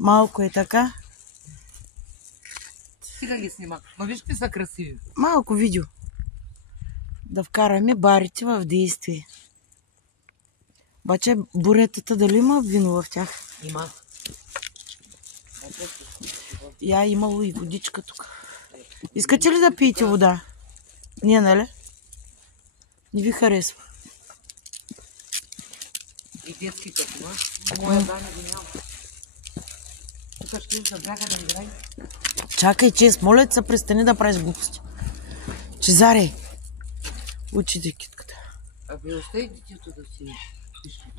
Малко е така. Сега ги снимам. Ма виж какви са красиви. Малко видео. Да вкараме барите в действие. Обаче буретата дали има вино в тях? Има. Я имало и водичка тук. Искате ли да пиете вода? Не, нали? Не ви харесва. И детски като има. Моя даме го няма. Тук ще им да бяха да играй. Чакай, Чез, моля ти се, престани да правиш глупости. Чезаре, учи китката. Абе, остави детето да си пише.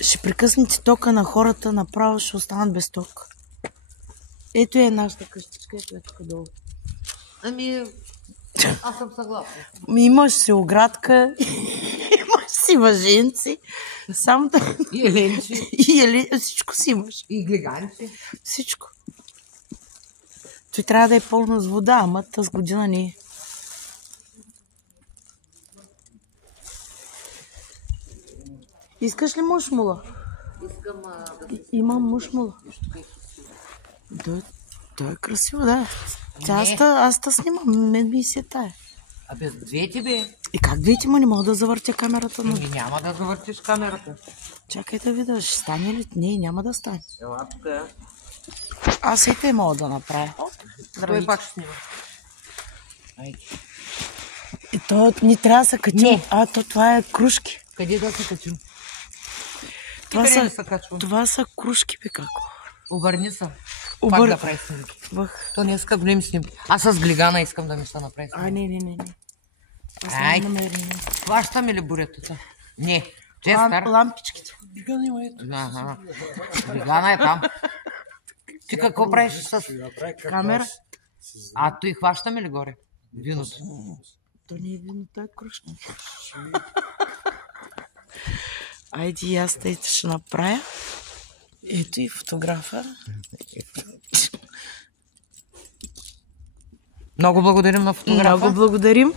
Ще прекъснете тока на хората, направо ще останат без ток. Ето е нашата къщичка, ето е тук долу. Ами, аз съм съгласна. Имаш си оградка, имаш си въженци, само да... И еленчи. Всичко си имаш. И глеганци. Всичко. Той трябва да е пълно с вода, ама тази година не е. Искаш ли мушмула? Искам да се... Имам мушмула. Той е красиво, да. Аз те снимам, мен ми се тая. Абе, двете бе. И как двете, ма не мога да завъртя камерата? Ами няма да завъртиш камерата. Чакай да видя, ще стане ли? Не, няма да стане. Ела тук е. Аз и те мога да направя. Той пак ще снима. Айде. И то ни трябва да се качим. Не. Това е кружки. Къде да се качим? Това са кружки, бе како. Обърни се. Пак да прави снимки. То не иска големи снимки. Аз с глигана искам да ми се направи снимки. Не. Аз Ай, не намерим. хващаме ли буретата? Не. Честър. Лампичките. Глигана има ето. Ага. Глигана е там. Ти какво правиш с камера? А той хващаме ли горе? Виното. То не е вино, то е кружка. Айде и аз тъйте ще направя. Ето и фотографа. Много благодарим на фотографа. Много благодарим.